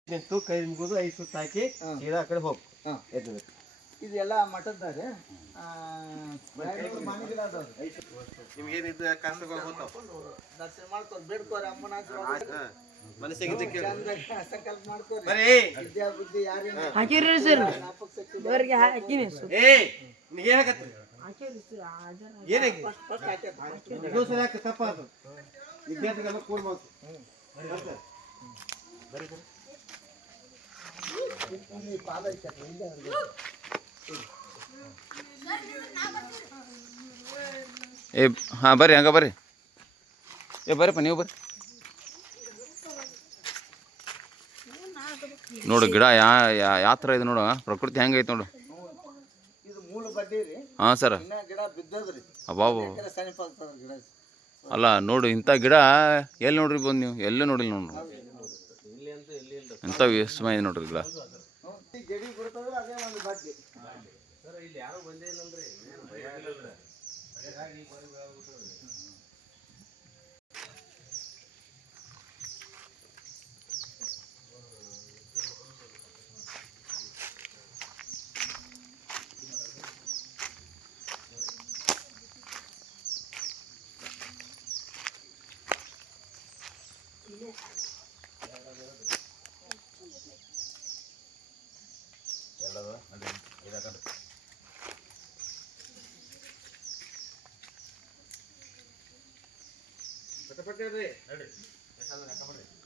ನಿಂತು ಕೈ ಮುಗಿದು 5 ಸುತ್ತು ಹಾಕಿ ಸೀದಾ ಆ ಕಡೆ ಹೋಗಿ ಎದ್ದು ಇದೆಲ್ಲ ಮಠದ್ದಾಗ ನಿಮ್ಗೇನಿದ್ದು ಕಷ್ಟಗಳು ದರ್ಶನ ಮಾಡ್ಕೊಂಡು ಬೇಡ್ಕೋರಿ ಅಮ್ಮನ ಮನಸ್ಸಿಗೆ ಸಂಕಲ್ಪ ಮಾಡ್ಕೋರಿ ವಿದ್ಯಾ ಬುದ್ಧಿ ಯಾರೇನು ತಪ್ಪ ವಿದ್ಯಾರ್ಥಿಗೆಲ್ಲ ಕೂಡ್ಬೋದು ಪಾದ ಏ ಹಾಂ ಬರ್ರಿ ಹಂಗೆ ಬರ್ರಿ ಬರ್ರಿಪ್ಪ ನೀವು ಬರ್ರಿ ನೋಡು ಗಿಡ ಯಾವ ಥರ ಇದೆ ನೋಡು ಪ್ರಕೃತಿ ಹೆಂಗೈತೆ ನೋಡು ಹಾಂ ಸರ ಅಬ್ಬಾಬು ಅಲ್ಲ ನೋಡು ಇಂಥ ಗಿಡ ಎಲ್ಲಿ ನೋಡ್ರಿ ಬಂದು ನೀವು ಎಲ್ಲೂ ನೋಡಿಲ್ಲ ನೋಡ್ರಿ ಇಂಥ ವಿಸ್ಮಯ ಇದೆ ನೋಡ್ರಿ ಗಿಡ ಪಟ್ಟ